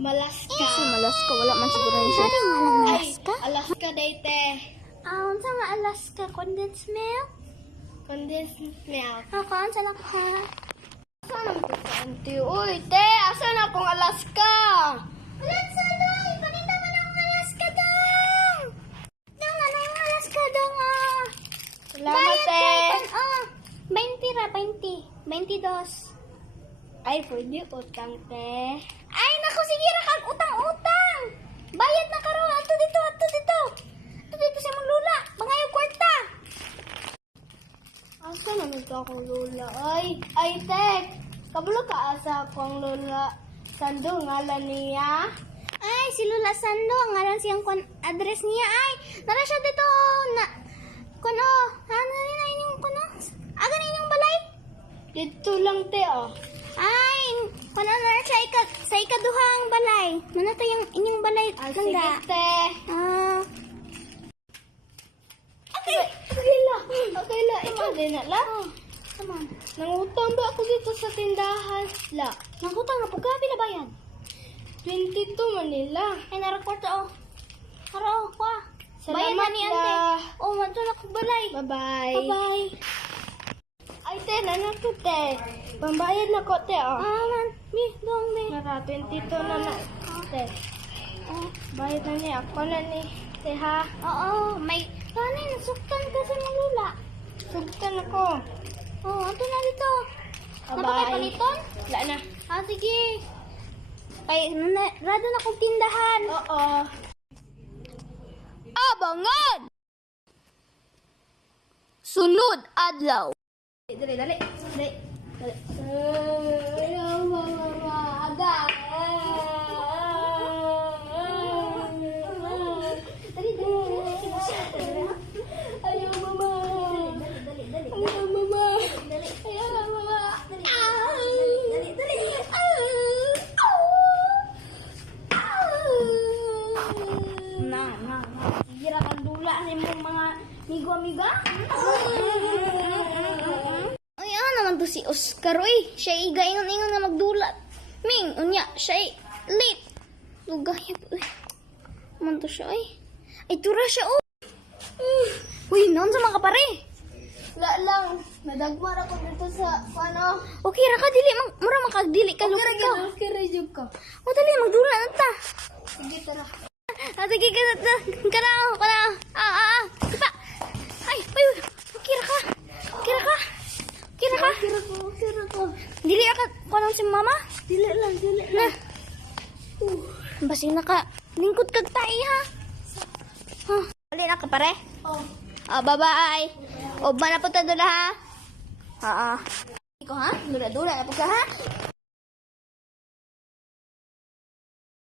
Malaska. Si Alaska, wala man siguro ni siya. Alaska? Alaska dayte. Unsa nga Alaska? Condensed milk? Condensed milk. Ako, unsa lang ka? Saan ang pagkanti? Uy, te, asan akong Alaska? Alaska daw! Ipanita mo ng Alaska daw! Daw nga, ng Alaska daw nga! Salamat, te. 20 ra, 20. 22. Ay, pwede utang, te. Ay, naku, sige ra kag utang-utang! Bayad na karo, ato dito, ato dito! Ato dito sa mong lula, mga kwarta! Asa naman ito akong lula? Ay, tek. Kabalo ka asa akong lula. Sando ngalan niya. Ay, si Lula Sando, ang ngalan siyang address niya. Ay, nara siya dito, ano rin inyong, aga na inyong balay? Dito lang, te, oh. Ay, nara siya sa ikaduhang balay. Ano to yung inyong balay? Ay, sige, te. Okay la. Imagine na la. Come on. Nangutang ba ako dito sa tindahan? La. Nangutang na po, gabi na bayan. 22 Manila. Ay, nara-kwarta, oh. Haro, kwa. Salamat Bayan na ni ante. la. Oh, manto na kong balay. Bye-bye. Bye-bye. Ay, te, nanak ko, te. Pambayad na ko, te, oh. Man. Mi, dong, mi. Naka, 22 na na. Te. Oh. Bayad na ni. Ako na ni. Te, ha? Oo, may... Kanay, nasuktan kasi ng lula. Sugtan ako. Oh, ato na dito. Bye-bye. Napakay paliton? Wala na. Sige. Kay, rado na kong tindahan. Oo. Abangan! Sunod adlaw. Dali. Ayaw, mama. Aga. Dali. Ayaw, mama. Dali. Ayaw, mama. Dali. Ayaw, mama. Dali. Na. Gira kang dula sa imong mga migo-amiga. Ay, naman to si Oscar, uy. Siya igaingon-ingon nga magdulat. Ming, unya, siya late. Lugay, uy. Naman to siya, uy. Ay, tura siya, uy. Uy, naon sa mga pare. Wala lang. Nadagmar ako dito sa, ano. Okay ra ka, dili. Mura makagdili ka, lukad ka. Okay, radio ka. O, dali, magdulat na ta. Sige, tara. Sige ka na. Sipa. Ay. Kira ka. Kira ka. Kira ko. Dili ka kanang si mama? Dili lang. Na. Basi na ka. Lingkod kag tayo ha. Dali na ka pare. Oh. Bye-bye. O, mana po ta doon ha. Iko ha? Dula na po ka ha.